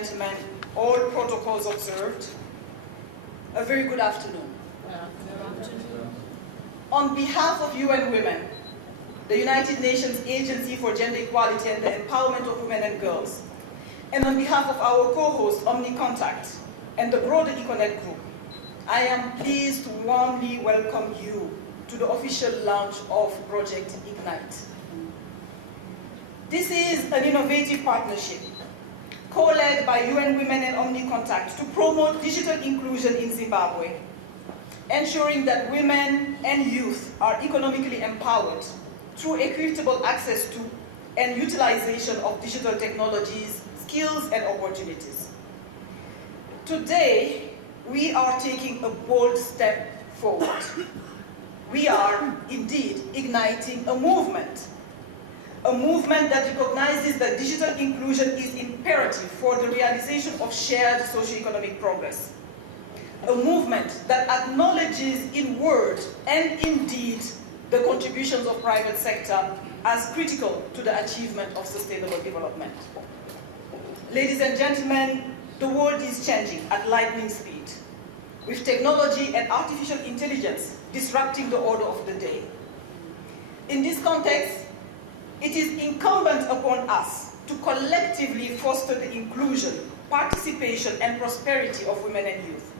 gentlemen, all protocols observed, a very good afternoon. On behalf of UN Women, the United Nations Agency for Gender Equality and the Empowerment of Women and Girls, and on behalf of our co-host, OmniContact, and the broader Econet Group, I am pleased to warmly welcome you to the official launch of Project Ignite. This is an innovative partnership co-led by UN Women and OmniContact to promote digital inclusion in Zimbabwe, ensuring that women and youth are economically empowered through equitable access to and utilization of digital technologies, skills, and opportunities. Today, we are taking a bold step forward. We are indeed igniting a movement that recognizes that digital inclusion is imperative for the realization of shared socio-economic progress. A movement that acknowledges in word and in deed the contributions of private sector as critical to the achievement of sustainable development. Ladies and gentlemen, the world is changing at lightning speed, with technology and artificial intelligence disrupting the order of the day. In this context, it is incumbent upon us to collectively foster the inclusion, participation, and prosperity of women and youth,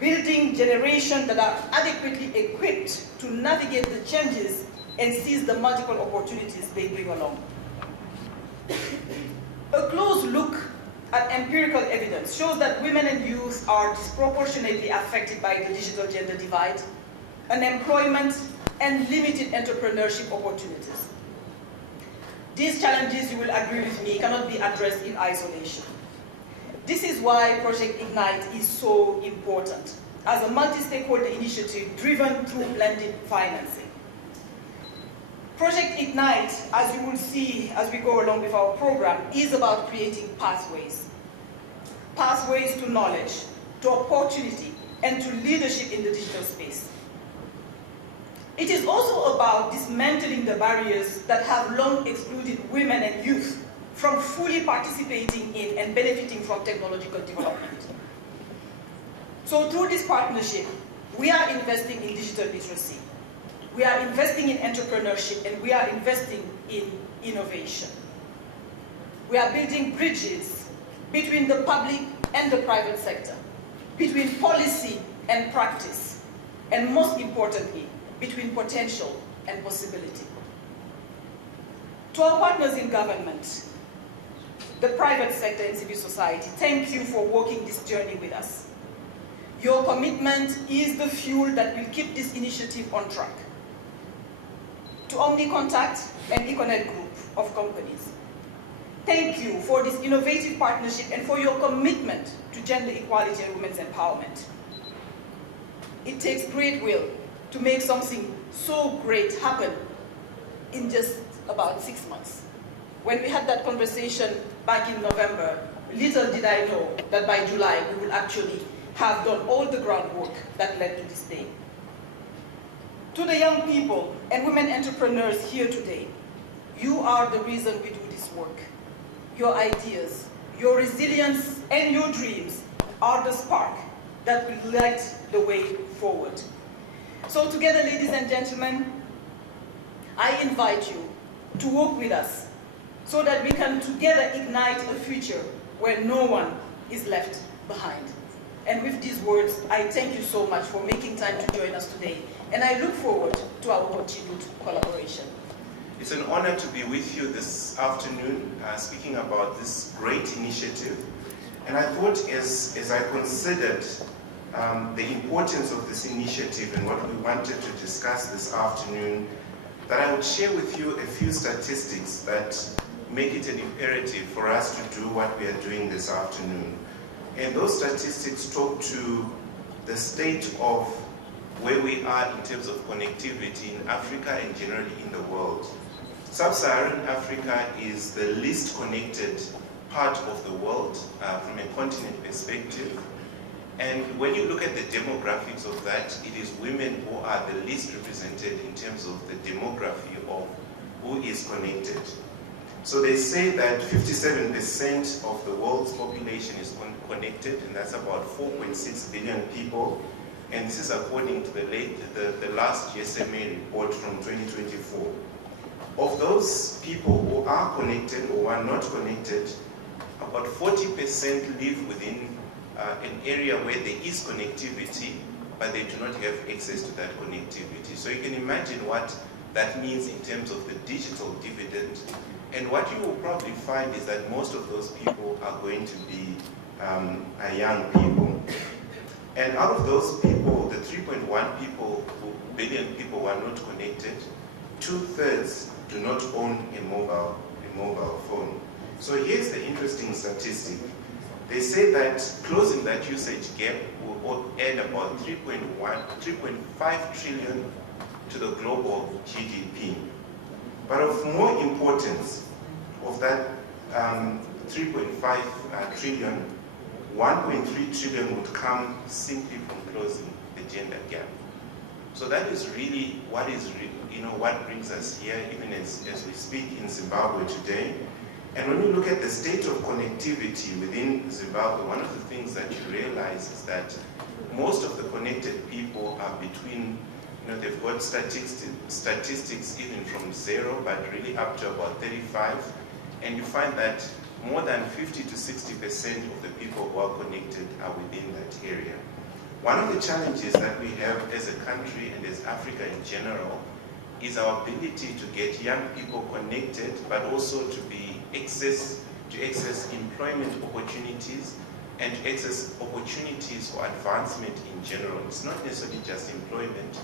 building generations that are adequately equipped to navigate the changes and seize the multiple opportunities they bring along. A close look at empirical evidence shows that women and youth are disproportionately affected by the digital gender divide, unemployment, and limited entrepreneurship opportunities. These challenges, you will agree with me, cannot be addressed in isolation. This is why Project Ignite is so important as a multi-stakeholder initiative driven through blended financing. Project Ignite, as you will see as we go along with our program, is about creating pathways. Pathways to knowledge, to opportunity, and to leadership in the digital space. It is also about dismantling the barriers that have long excluded women and youth from fully participating in and benefiting from technological development. So through this partnership, we are investing in digital literacy, we are investing in entrepreneurship, and we are investing in innovation. We are building bridges between the public and the private sector, between policy and practice, and most importantly, between potential and possibility. To our partners in government, the private sector and civil society, thank you for walking this journey with us. Your commitment is the fuel that will keep this initiative on track. To OmniContact and Econet Group of companies, thank you for this innovative partnership and for your commitment to gender equality and women's empowerment. It takes great will to make something so great happen in just about 6 months. When we had that conversation back in November, little did I know that by July we will actually have done all the groundwork that led to this day. To the young people and women entrepreneurs here today, you are the reason we do this work. Your ideas, your resilience, and your dreams are the spark that will light the way forward. So together, ladies and gentlemen, I invite you to work with us so that we can together ignite a future where no one is left behind. And with these words, I thank you so much for making time to join us today, and I look forward to our continued collaboration. It's an honor to be with you this afternoon, speaking about this great initiative. And I thought as I considered the importance of this initiative and what we wanted to discuss this afternoon, that I would share with you a few statistics that make it an imperative for us to do what we are doing this afternoon. And those statistics talk to the state of where we are in terms of connectivity in Africa and generally in the world. Sub-Saharan Africa is the least connected part of the world from a continent perspective. And when you look at the demographics of that, it is women who are the least represented in terms of the demography of who is connected. So they say that 57% of the world's population is connected, and that's about 4.6 billion people. And this is according to the last GSMA report from 2024. Of those people who are connected or are not connected, about 40% live within an area where there is connectivity, but they do not have access to that connectivity. So you can imagine what that means in terms of the digital dividend. And what you will probably find is that most of those people are going to be young people. And out of those people, the 3.1 billion people who are not connected, 2/3 do not own a mobile phone. So here's the interesting statistic. They say that closing that usage gap will add about 3.5 trillion to the global GDP. But of more importance, of that 3.5 trillion, 1.3 trillion would come simply from closing the gender gap. So that is really what what brings us here, even as we speak in Zimbabwe today. And when you look at the state of connectivity within Zimbabwe, one of the things that you realize is that most of the connected people are between, they've got statistics even from 0, but really up to about 35. And you find that more than 50 to 60% of the people who are connected are within that area. One of the challenges that we have as a country and as Africa in general is our ability to get young people connected, but also to access employment opportunities and to access opportunities for advancement in general. It's not necessarily just employment,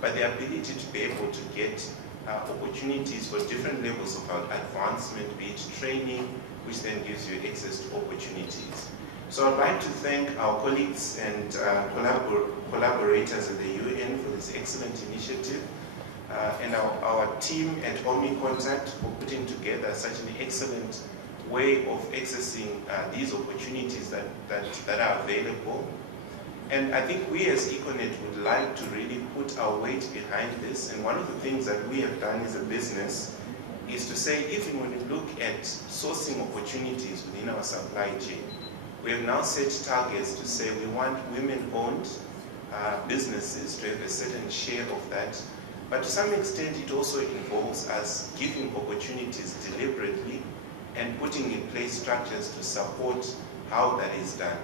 but the ability to be able to get opportunities for different levels of advancement, be it training, which then gives you access to opportunities. So I'd like to thank our colleagues and collaborators at the UN for this excellent initiative, and our team at OmniContact for putting together such an excellent way of accessing these opportunities that are available. And I think we as Econet would like to really put our weight behind this. And one of the things that we have done as a business is to say, even when you look at sourcing opportunities within our supply chain, we have now set targets to say we want women-owned businesses to have a certain share of that. But to some extent, it also involves us giving opportunities deliberately and putting in place structures to support how that is done.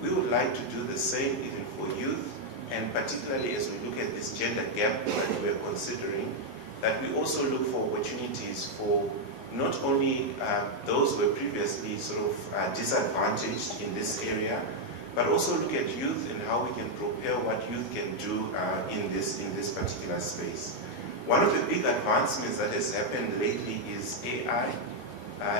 We would like to do the same even for youth, and particularly as we look at this gender gap that we are considering, that we also look for opportunities for not only those who were previously sort of disadvantaged in this area, but also look at youth and how we can propel what youth can do in this particular space. One of the big advancements that has happened lately is AI,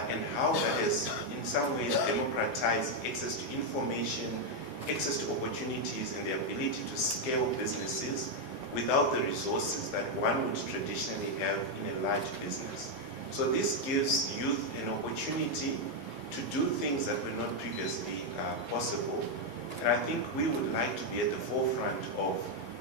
and how that has in some ways democratized access to information, access to opportunities, and the ability to scale businesses without the resources that one would traditionally have in a large business. So this gives youth an opportunity to do things that were not previously possible. And I think we would like to be at the forefront of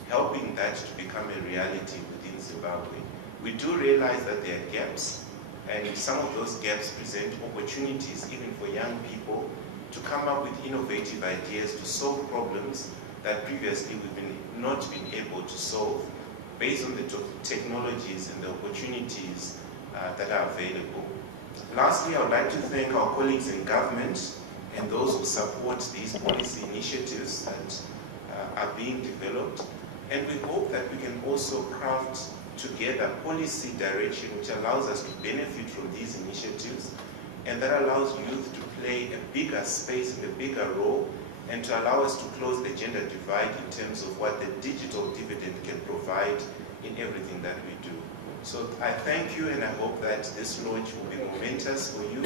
helping that to become a reality within Zimbabwe. We do realize that there are gaps, and some of those gaps present opportunities even for young people to come up with innovative ideas to solve problems that previously we've not been able to solve based on the technologies and the opportunities that are available. Lastly, I would like to thank our colleagues in government and those who support these policy initiatives that are being developed. And we hope that we can also craft together policy direction which allows us to benefit from these initiatives, and that allows youth to play a bigger space and a bigger role, and to allow us to close the gender divide in terms of what the digital dividend can provide in everything that we do. So I thank you, and I hope that this launch will be momentous for you,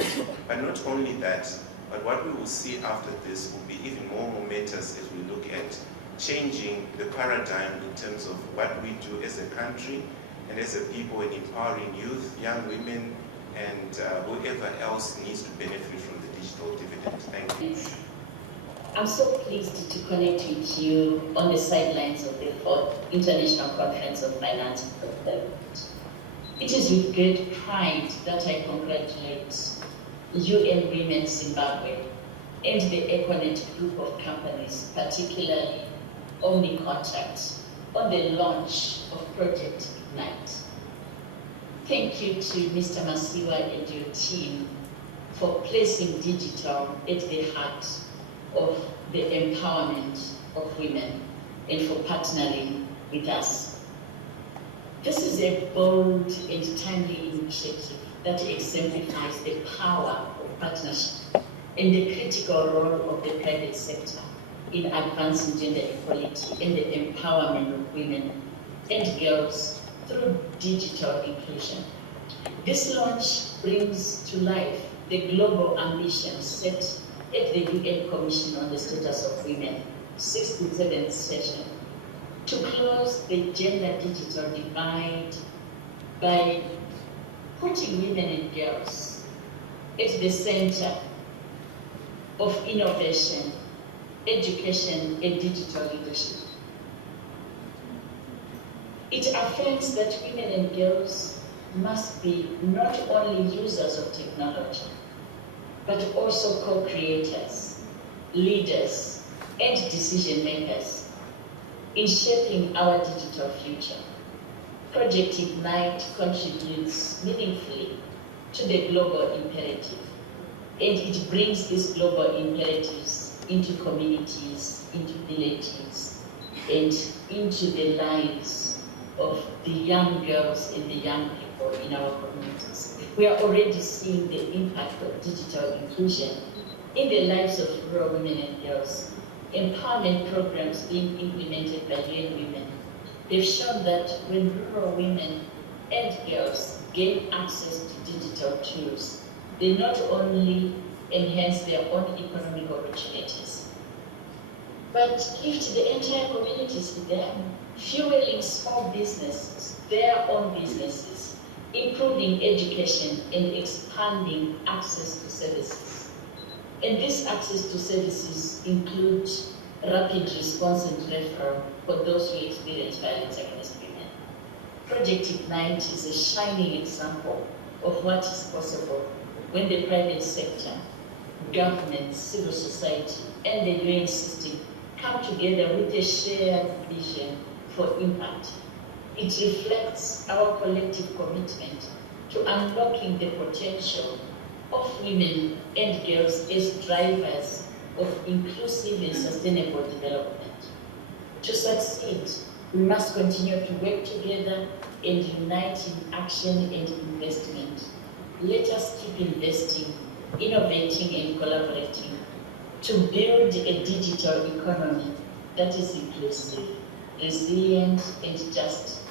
but not only that, but what we will see after this will be even more momentous as we look at changing the paradigm in terms of what we do as a country and as a people in empowering youth, young women, and whoever else needs to benefit from the digital dividend. Thank you. I'm so pleased to connect with you on the sidelines of the 4th International Conference of Finance and Development. It is with great pride that I congratulate UN Women Zimbabwe and the Econet group of companies, particularly OmniContact, on the launch of Project Ignite. Thank you to Mr. Masiwa and your team for placing digital at the heart of the empowerment of women and for partnering with us. This is a bold and timely initiative that exemplifies the power of partnership and the critical role of the private sector in advancing gender equality and the empowerment of women and girls through digital inclusion. This launch brings to life the global ambition set at the UN Commission on the Status of Women, 67th session, to close the gender digital divide by putting women and girls at the center of innovation, education, and digital leadership. It affirms that women and girls must be not only users of technology, but also co-creators, leaders, and decision makers in shaping our digital future. Project Ignite contributes meaningfully to the global imperative, and it brings these global imperatives into communities, into villages, and into the lives of the young girls and the young people in our communities. We are already seeing the impact of digital inclusion in the lives of rural women and girls. Empowerment programs being implemented by UN Women, they've shown that when rural women and girls gain access to digital tools, they not only enhance their own economic opportunities, but lift the entire communities with them, fueling small businesses, their own businesses, improving education and expanding access to services. And this access to services includes rapid response and referral for those who experience violence against women. Project Ignite is a shining example of what is possible when the private sector, government, civil society, and the UN system come together with a shared vision for impact. It reflects our collective commitment to unlocking the potential of women and girls as drivers of inclusive and sustainable development. To succeed, we must continue to work together and unite in action and investment. Let us keep investing, innovating, and collaborating to build a digital economy that is inclusive, resilient, and just,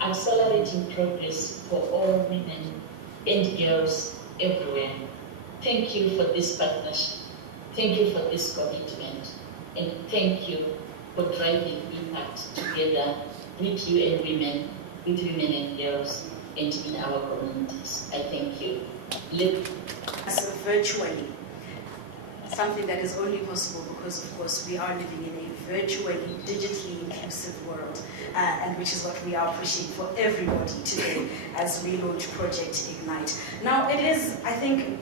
accelerating progress for all women and girls everywhere. Thank you for this partnership. Thank you for this commitment. And thank you for driving impact together with you and women, with women and girls, and in our communities. I thank you. Virtually, something that is only possible because, of course, we are living in a virtually, digitally inclusive world, and which is what we are pushing for everybody today as we launch Project Ignite. Now, it is, I think,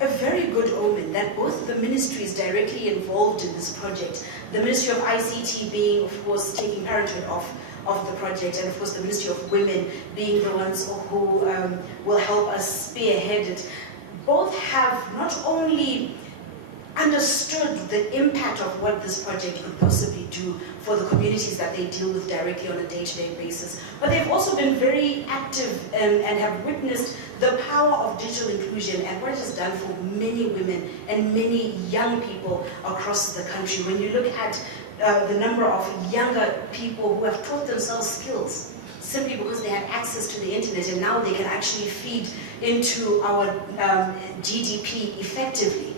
a very good omen that both the ministries directly involved in this project, the Ministry of ICT being, of course, taking parenthood of the project, and of course the Ministry of Women being the ones who will help us spearhead it, both have not only understood the impact of what this project could possibly do for the communities that they deal with directly on a day-to-day basis, but they've also been very active and have witnessed the power of digital inclusion and what it has done for many women and many young people across the country. When you look at the number of younger people who have taught themselves skills simply because they have access to the internet, and now they can actually feed into our GDP effectively.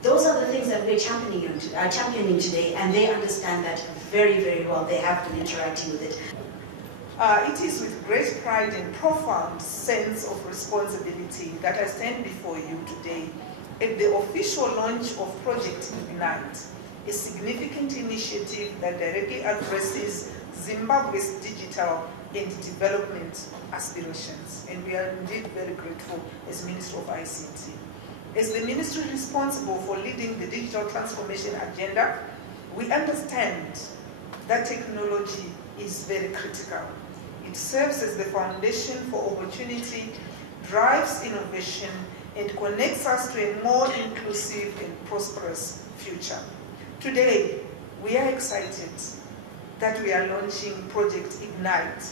Those are the things that we're championing today, and they understand that very, very well. They have been interacting with it. It is with great pride and profound sense of responsibility that I stand before you today at the official launch of Project Ignite, a significant initiative that directly addresses Zimbabwe's digital and development aspirations. And we are indeed very grateful as Minister of ICT. As the ministry responsible for leading the digital transformation agenda, we understand that technology is very critical. It serves as the foundation for opportunity, drives innovation, and connects us to a more inclusive and prosperous future. Today, we are excited that we are launching Project Ignite,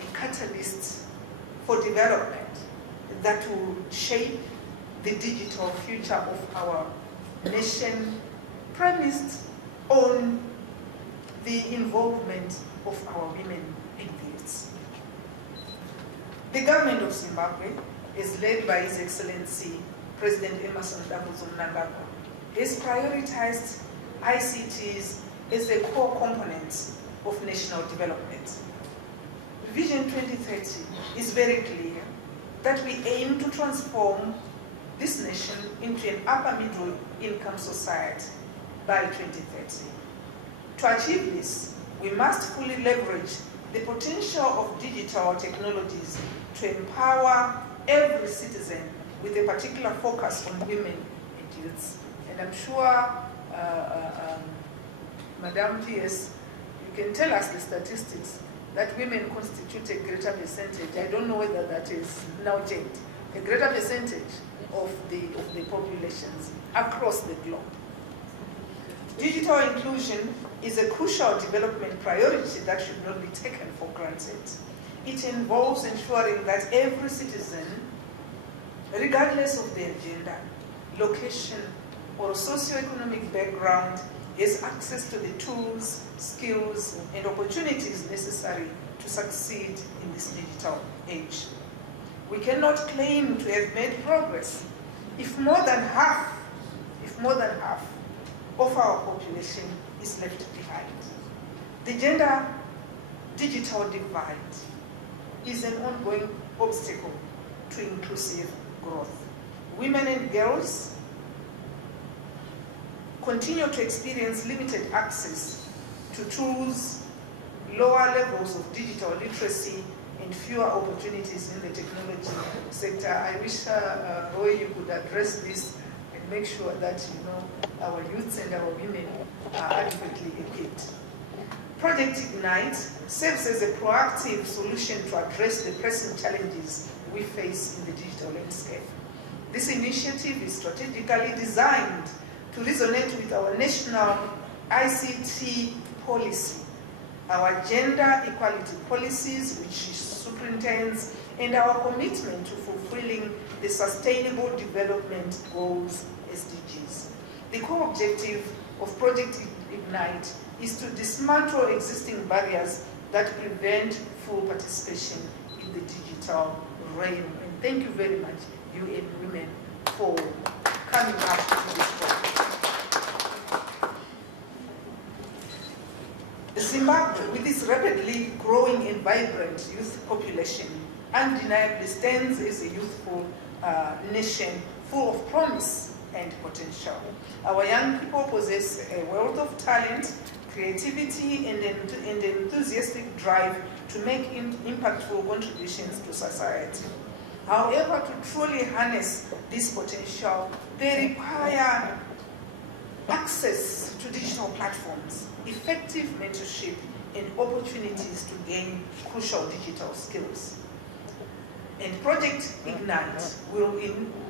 a catalyst for development that will shape the digital future of our nation, premised on the involvement of our women and youths. The government of Zimbabwe is led by His Excellency President Emmerson Mnangagwa, has prioritized ICTs as a core component of national development. Vision 2030 is very clear that we aim to transform this nation into an upper middle income society by 2030. To achieve this, we must fully leverage the potential of digital technologies to empower every citizen with a particular focus on women and youths. And I'm sure, Madam PS, you can tell us the statistics that women constitute a greater percentage. I don't know whether that is now changed. A greater percentage of the populations across the globe. Digital inclusion is a crucial development priority that should not be taken for granted. It involves ensuring that every citizen, regardless of their gender, location, or socioeconomic background, has access to the tools, skills, and opportunities necessary to succeed in this digital age. We cannot claim to have made progress if more than half of our population is left behind. The gender digital divide is an ongoing obstacle to inclusive growth. Women and girls continue to experience limited access to tools, lower levels of digital literacy, and fewer opportunities in the technology sector. I wish, Roy, you could address this and make sure that our youths and our women are adequately equipped. Project Ignite serves as a proactive solution to address the pressing challenges we face in the digital landscape. This initiative is strategically designed to resonate with our national ICT policy, our gender equality policies, which superintends, and our commitment to fulfilling the Sustainable Development Goals, SDGs. The core objective of Project Ignite is to dismantle existing barriers that prevent full participation in the digital realm. And thank you very much, UN Women, for coming up to this project. Zimbabwe, with its rapidly growing and vibrant youth population, undeniably stands as a youthful nation full of promise and potential. Our young people possess a wealth of talent, creativity, and an enthusiastic drive to make impactful contributions to society. However, to truly harness this potential, they require access to digital platforms, effective mentorship, and opportunities to gain crucial digital skills. And Project Ignite will,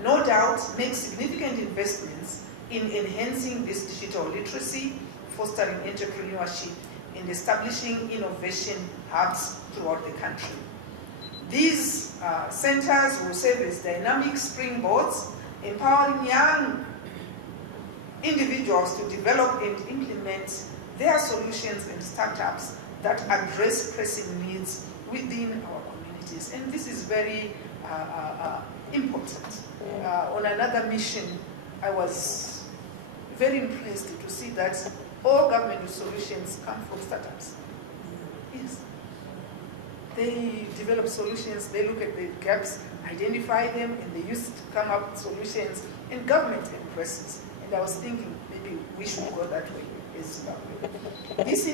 no doubt, make significant investments in enhancing this digital literacy, fostering entrepreneurship, and establishing innovation hubs throughout the country. These centers will serve as dynamic springboards, empowering young individuals to develop and implement their solutions and startups that address pressing needs within our communities. And this is very important. On another mission, I was very impressed to see that all government solutions come from startups. Yes. They develop solutions, they look at the gaps, identify them, and they use it to come up with solutions, and government embraces. And I was thinking, maybe we should go that way as Zimbabwe. This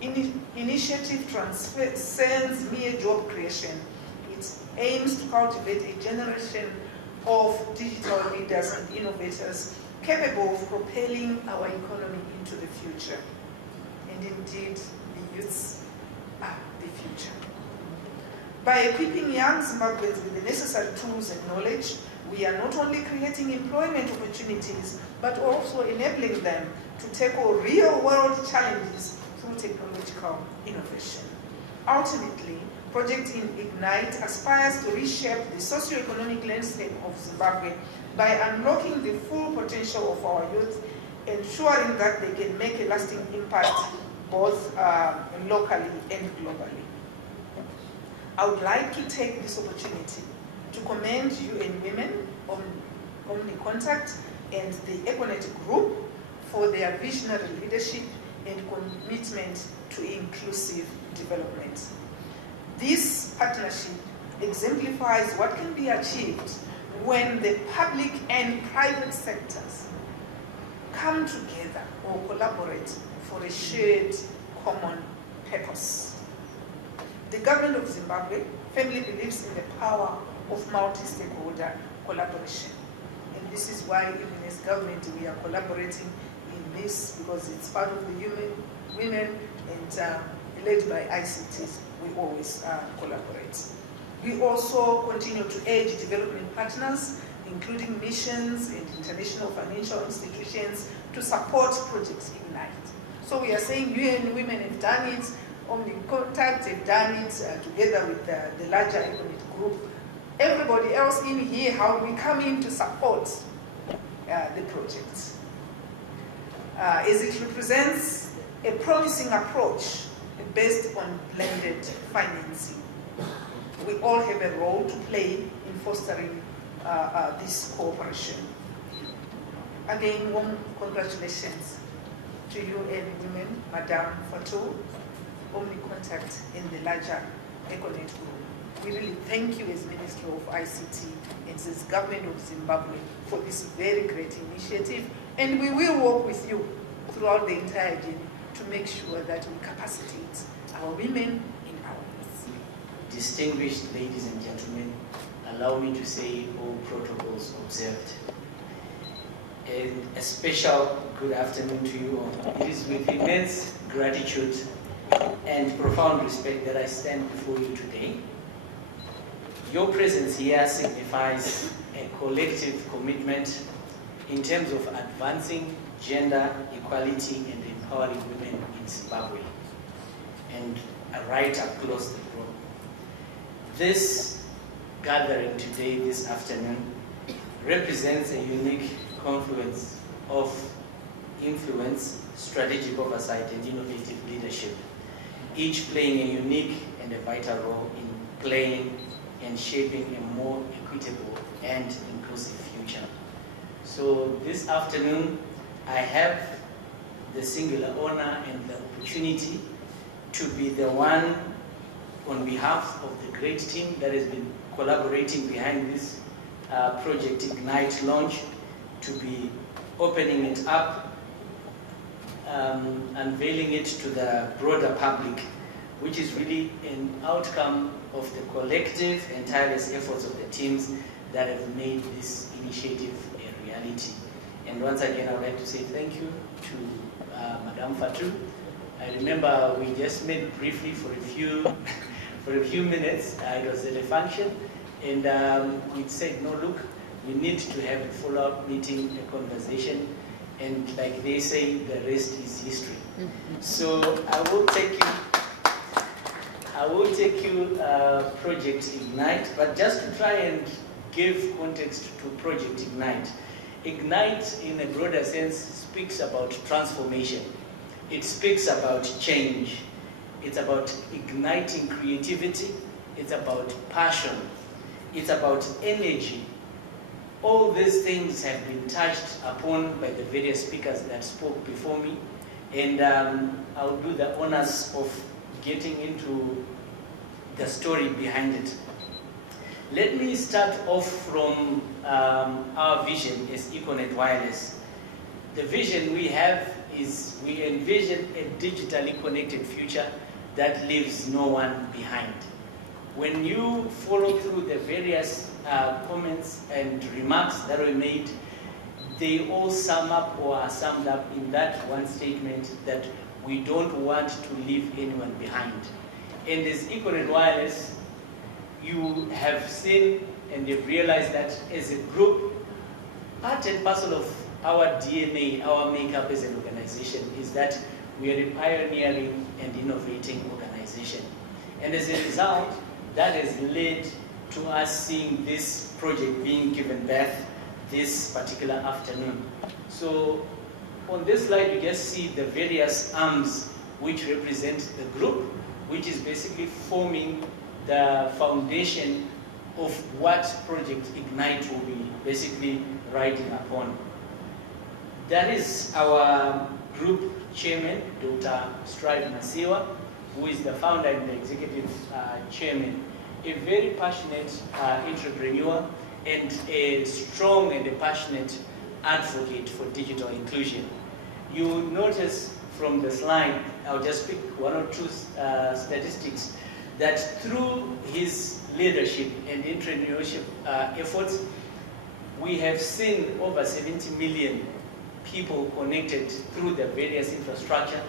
initiative transcends mere job creation. It aims to cultivate a generation of digital leaders and innovators capable of propelling our economy into the future. And indeed, the youths are the future. By equipping young Zimbabweans with the necessary tools and knowledge, we are not only creating employment opportunities, but also enabling them to tackle real-world challenges through technological innovation. Ultimately, Project Ignite aspires to reshape the socio-economic landscape of Zimbabwe by unlocking the full potential of our youth, ensuring that they can make a lasting impact both locally and globally. I would like to take this opportunity to commend UN Women, OmniContact, and the Econet Group for their visionary leadership and commitment to inclusive development. This partnership exemplifies what can be achieved when the public and private sectors come together or collaborate for a shared common purpose. The government of Zimbabwe firmly believes in the power of multi-stakeholder collaboration. And this is why even as government we are collaborating in this, because it's part of the women and led by ICTs, we always collaborate. We also continue to urge development partners, including missions and international financial institutions, to support Project Ignite. So we are saying UN Women have done it, OmniContact have done it together with the larger Econet Group. Everybody else in here, how do we come in to support the project? As it represents a promising approach based on blended financing. We all have a role to play in fostering this cooperation. Again, warm congratulations to you and women, Madame Fatou, OmniContact, and the larger Econet Group. We really thank you as Minister of ICT and as Government of Zimbabwe for this very great initiative, and we will work with you throughout the entire journey to make sure that we capacitate our women in our youth. Distinguished ladies and gentlemen, allow me to say all protocols observed. And a special good afternoon to you all. It is with immense gratitude and profound respect that I stand before you today. Your presence here signifies a collective commitment in terms of advancing gender equality and empowering women in Zimbabwe, and right across the globe. This gathering today, this afternoon, represents a unique confluence of influence, strategic oversight, and innovative leadership, each playing a unique and a vital role in playing and shaping a more equitable and inclusive future. So this afternoon, I have the singular honor and the opportunity to be the one on behalf of the great team that has been collaborating behind this Project Ignite launch, to be opening it up, unveiling it to the broader public, which is really an outcome of the collective and tireless efforts of the teams that have made this initiative a reality. And once again, I would like to say thank you to Madame Fatou. I remember we just met briefly for a few minutes. It was at a function, and we said, no, look, we need to have a follow-up meeting, a conversation, and like they say, the rest is history. So I will take you Project Ignite, but just to try and give context to Project Ignite. Ignite, in a broader sense, speaks about transformation. It speaks about change. It's about igniting creativity. It's about passion. It's about energy. All these things have been touched upon by the various speakers that spoke before me, and I'll do the honors of getting into the story behind it. Let me start off from our vision as Econet Wireless. The vision we have is we envision a digitally connected future that leaves no one behind. When you follow through the various comments and remarks that were made, they all sum up or are summed up in that one statement that we don't want to leave anyone behind. And as Econet Wireless, you have seen and you've realized that as a group, part and parcel of our DNA, our makeup as an organization is that we are a pioneering and innovating organization. And as a result, that has led to us seeing this project being given birth this particular afternoon. So on this slide, you just see the various arms which represent the group, which is basically forming the foundation of what Project Ignite will be basically riding upon. That is our group chairman, Dr. Strive Masiwa, who is the founder and the executive chairman, a very passionate entrepreneur and a strong and a passionate advocate for digital inclusion. You notice from the slide, I'll just pick one or two statistics, that through his leadership and entrepreneurship efforts, we have seen over 70 million people connected through the various infrastructure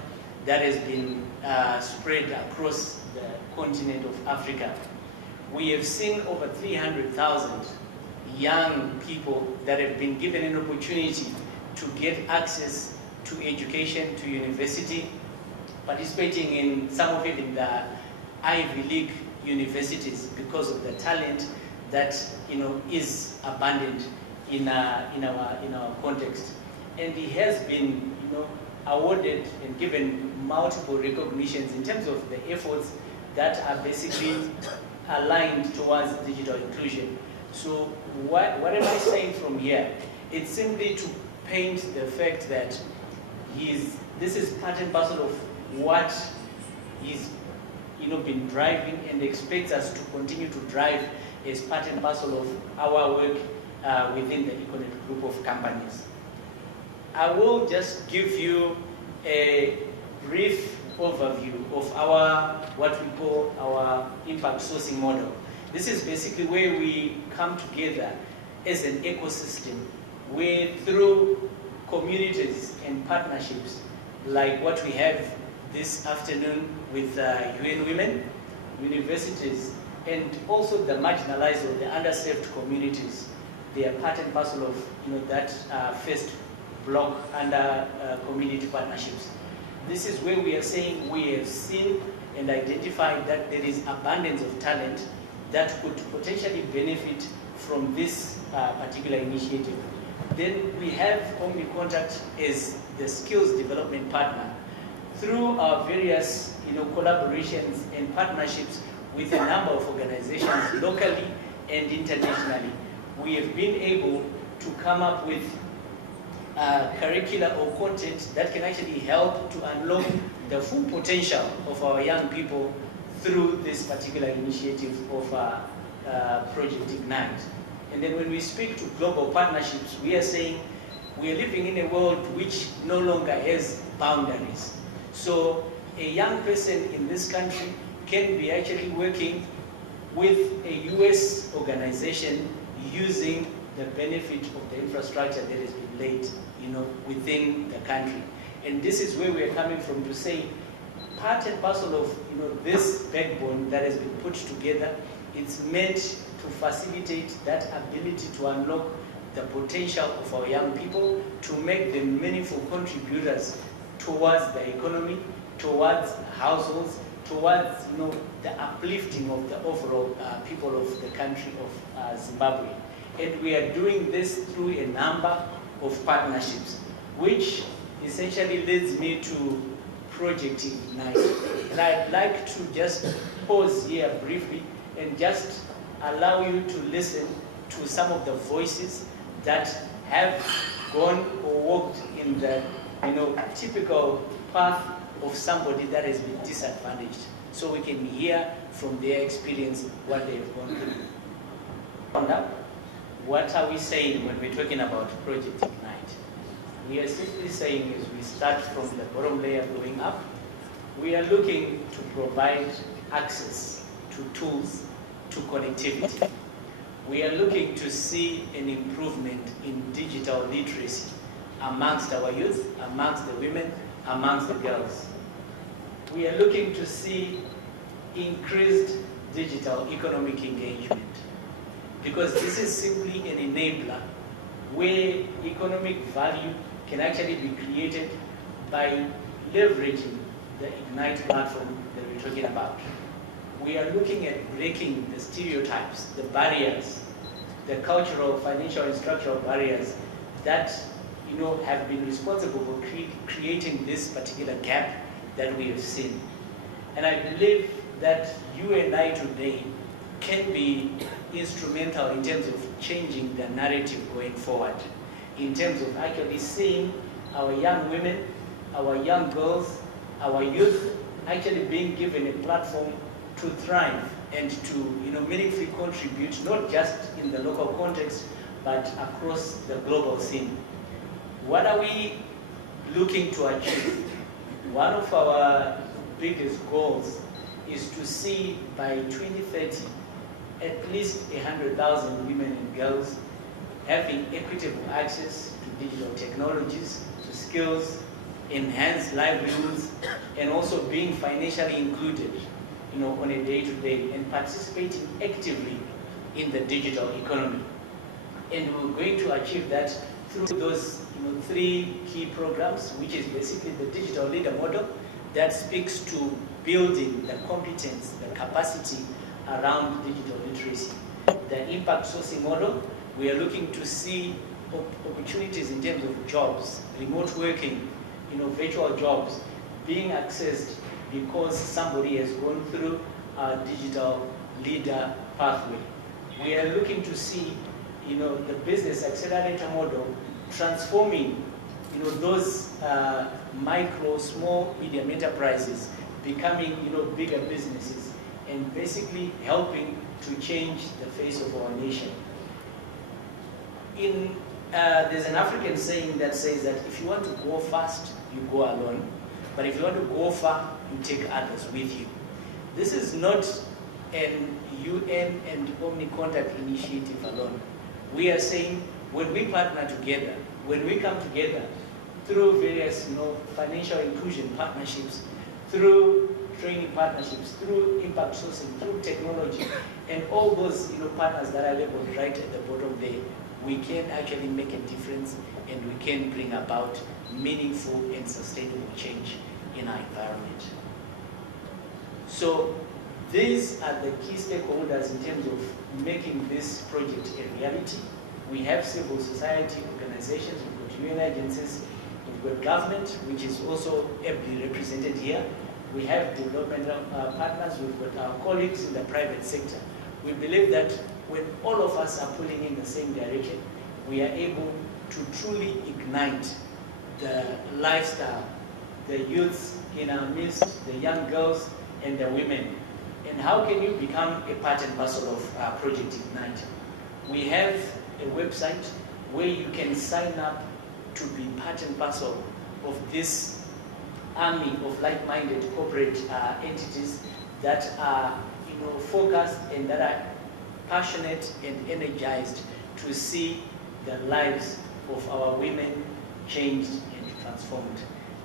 that has been spread across the continent of Africa. We have seen over 300,000 young people that have been given an opportunity to get access to education, to university, participating in some of even the Ivy League universities because of the talent that is abundant in our context. And he has been awarded and given multiple recognitions in terms of the efforts that are basically aligned towards digital inclusion. So what am I saying from here? It's simply to paint the fact that this is part and parcel of what he's been driving and expects us to continue to drive as part and parcel of our work within the Econet group of companies. I will just give you a brief overview of what we call our impact sourcing model. This is basically where we come together as an ecosystem, where through communities and partnerships like what we have this afternoon with UN Women, universities, and also the marginalized or the underserved communities. They are part and parcel of that first block under community partnerships. This is where we are saying we have seen and identified that there is abundance of talent that could potentially benefit from this particular initiative. Then we have OmniContact as the skills development partner. Through our various collaborations and partnerships with a number of organizations locally and internationally, we have been able to come up with curricula or content that can actually help to unlock the full potential of our young people through this particular initiative of Project Ignite. And then when we speak to global partnerships, we are saying we are living in a world which no longer has boundaries. So a young person in this country can be actually working with a US organization using the benefit of the infrastructure that has been laid within the country. And this is where we are coming from to say part and parcel of this backbone that has been put together, it's meant to facilitate that ability to unlock the potential of our young people, to make them meaningful contributors towards the economy, towards households, towards the uplifting of the overall people of the country of Zimbabwe. And we are doing this through a number of partnerships, which essentially leads me to Project Ignite. And I'd like to just pause here briefly and just allow you to listen to some of the voices that have gone or walked in the typical path of somebody that has been disadvantaged, so we can hear from their experience what they have gone through. What are we saying when we're talking about Project Ignite? we are simply saying as we start from the bottom layer going up, we are looking to provide access to tools, to connectivity. We are looking to see an improvement in digital literacy amongst our youth, amongst the women, amongst the girls. We are looking to see increased digital economic engagement, because this is simply an enabler where economic value can actually be created by leveraging the Ignite platform that we're talking about. We are looking at breaking the stereotypes, the barriers, the cultural, financial, and structural barriers that have been responsible for creating this particular gap that we have seen. And I believe that you and I today can be instrumental in terms of changing the narrative going forward, in terms of actually seeing our young women, our young girls, our youth actually being given a platform to thrive and to meaningfully contribute, not just in the local context, but across the global scene. What are we looking to achieve? One of our biggest goals is to see by 2030 at least 100,000 women and girls having equitable access to digital technologies, to skills, enhanced livelihoods, and also being financially included on a day-to-day and participating actively in the digital economy. And we're going to achieve that through those 3 key programs, which is basically the digital leader model that speaks to building the competence, the capacity around digital literacy. The impact sourcing model, we are looking to see opportunities in terms of jobs, remote working, virtual jobs being accessed because somebody has gone through our digital leader pathway. We are looking to see the business accelerator model transforming those micro, small, medium enterprises becoming bigger businesses and basically helping to change the face of our nation. There's an African saying that says that if you want to go fast, you go alone, but if you want to go far, you take others with you. This is not an UN and Omni-Contact initiative alone. We are saying when we partner together, when we come together through various financial inclusion partnerships, through training partnerships, through impact sourcing, through technology, and all those partners that are labeled right at the bottom there, we can actually make a difference and we can bring about meaningful and sustainable change in our environment. So these are the key stakeholders in terms of making this project a reality. We have civil society organizations, we've got UN agencies, we've got government, which is also ably represented here. We have developmental partners, we've got our colleagues in the private sector. We believe that when all of us are pulling in the same direction, we are able to truly ignite the lifestyle, the youths in our midst, the young girls and the women. And how can you become a part and parcel of Project Ignite? We have a website where you can sign up to be part and parcel of this army of like-minded corporate entities that are focused and that are passionate and energized to see the lives of our women changed and transformed.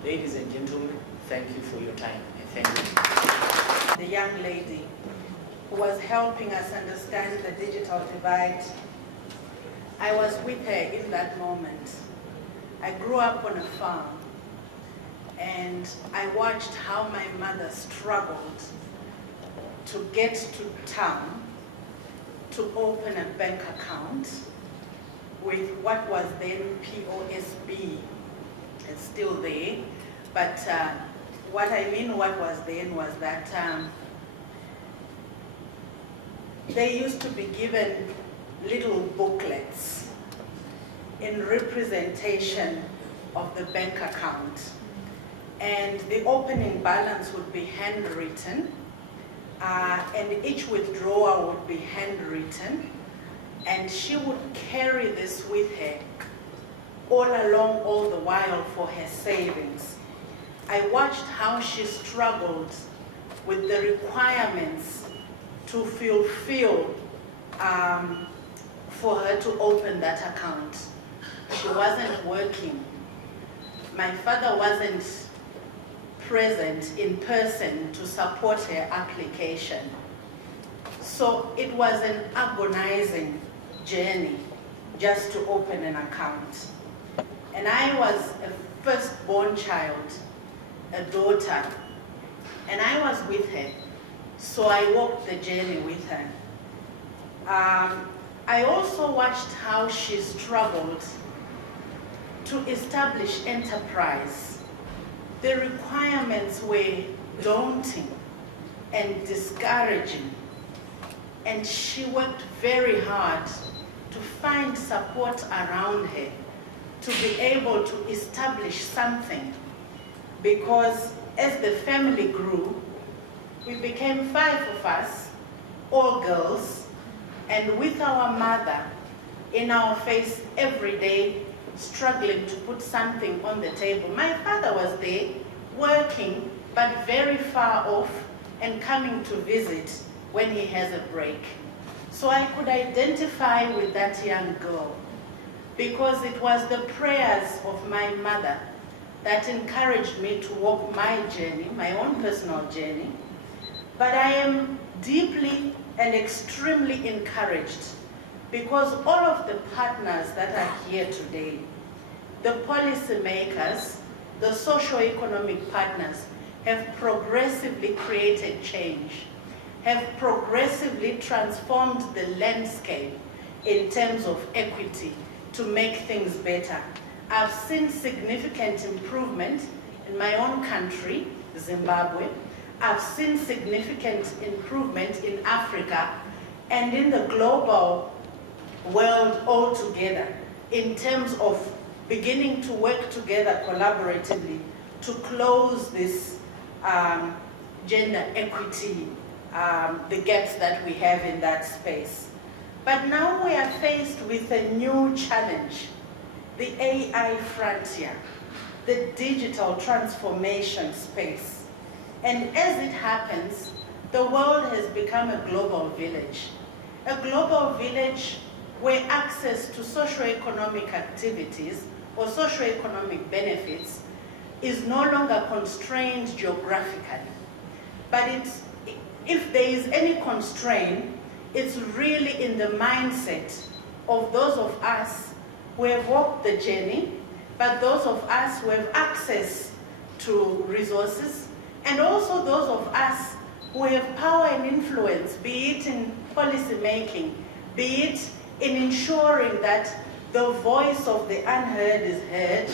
Ladies and gentlemen, thank you for your time and thank you. The young lady who was helping us understand the digital divide. I was with her in that moment. I grew up on a farm and I watched how my mother struggled to get to town to open a bank account with what was then POSB. It's still there, but what I mean what was then was that they used to be given little booklets in representation of the bank account, and the opening balance would be handwritten, and each withdrawal would be handwritten, and she would carry this with her all along, all the while for her savings. I watched how she struggled with the requirements to fulfill for her to open that account. She wasn't working. My father wasn't present in person to support her application. So it was an agonizing journey just to open an account. And I was a firstborn child, a daughter, and I was with her. So I walked the journey with her. I also watched how she struggled to establish enterprise. The requirements were daunting and discouraging, and she worked very hard to find support around her to be able to establish something, because as the family grew, we became 5 of us, all girls, and with our mother in our face every day, struggling to put something on the table. My father was there, working, but very far off, and coming to visit when he has a break. So I could identify with that young girl, because it was the prayers of my mother that encouraged me to walk my journey, my own personal journey. But I am deeply and extremely encouraged because all of the partners that are here today, the policymakers, the socio-economic partners, have progressively created change, have progressively transformed the landscape in terms of equity to make things better. I've seen significant improvement in my own country, Zimbabwe. I've seen significant improvement in Africa and in the global world altogether in terms of beginning to work together collaboratively to close this gender equity, the gaps that we have in that space. But now we are faced with a new challenge, the AI frontier, the digital transformation space. And as it happens, the world has become a global village where access to socioeconomic activities or socioeconomic benefits is no longer constrained geographically. But if there is any constraint, it's really in the mindset of those of us who have walked the journey, but those of us who have access to resources, and also those of us who have power and influence, be it in policy making, be it in ensuring that the voice of the unheard is heard,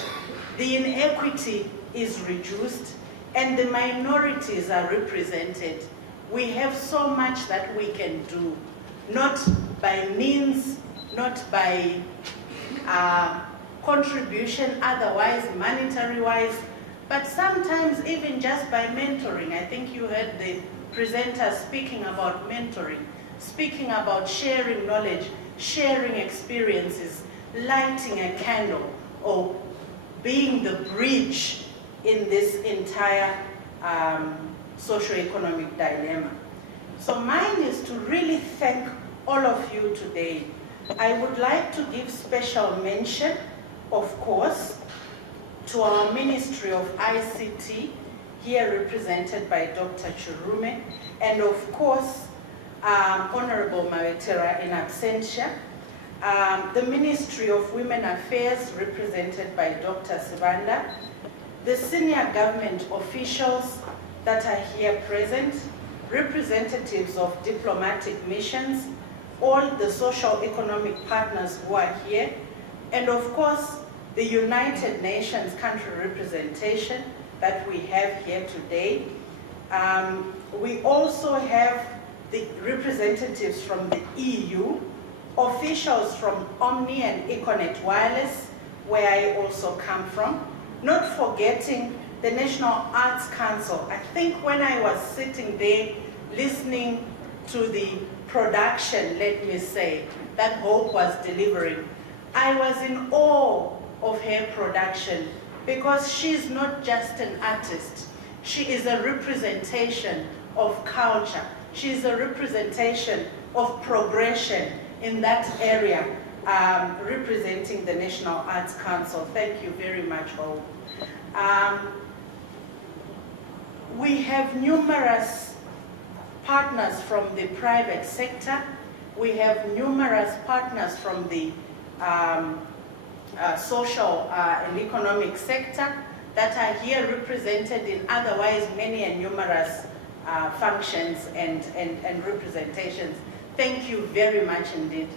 the inequity is reduced, and the minorities are represented. We have so much that we can do, not by means, not by contribution otherwise, monetary-wise, but sometimes even just by mentoring. I think you heard the presenter speaking about mentoring, speaking about sharing knowledge, sharing experiences, lighting a candle, or being the bridge in this entire socioeconomic dilemma. So mine is to really thank all of you today. I would like to give special mention, of course, to our Ministry of ICT, here represented by Dr. Chirume, and of course, Honorable Mawetera in absentia, the Ministry of Women Affairs represented by Dr. Sibanda, the senior government officials that are here present, representatives of diplomatic missions, all the social economic partners who are here, and of course, the United Nations country representation that we have here today. We also have the representatives from the EU, officials from Omni and Econet Wireless, where I also come from, not forgetting the National Arts Council. I think when I was sitting there listening to the production, let me say, that Hope was delivering, I was in awe of her production, because she's not just an artist. She is a representation of culture. She is a representation of progression in that area, representing the National Arts Council. Thank you very much, Hope. We have numerous partners from the private sector. We have numerous partners from the social and economic sector that are here represented in otherwise many and numerous functions and representations. Thank you very much indeed.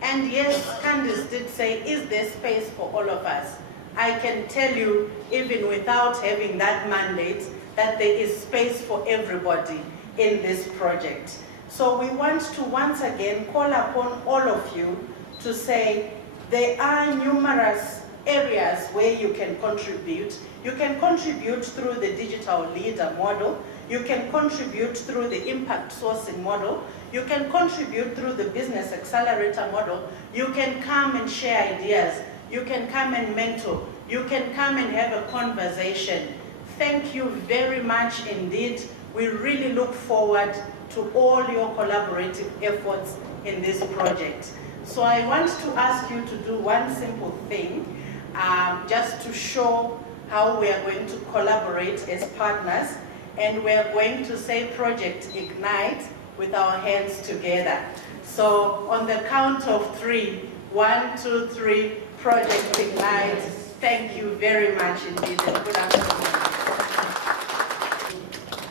And yes, Candice did say, is there space for all of us? I can tell you, even without having that mandate, that there is space for everybody in this project. So we want to once again call upon all of you to say there are numerous areas where you can contribute. You can contribute through the digital leader model. You can contribute through the impact sourcing model. You can contribute through the business accelerator model. You can come and share ideas. You can come and mentor. You can come and have a conversation. Thank you very much indeed. We really look forward to all your collaborative efforts in this project. So I want to ask you to do one simple thing, just to show how we are going to collaborate as partners. And we are going to say Project Ignite with our hands together. So on the count of 3, 1, 2, 3, Project Ignite. Thank you very much indeed, and good afternoon.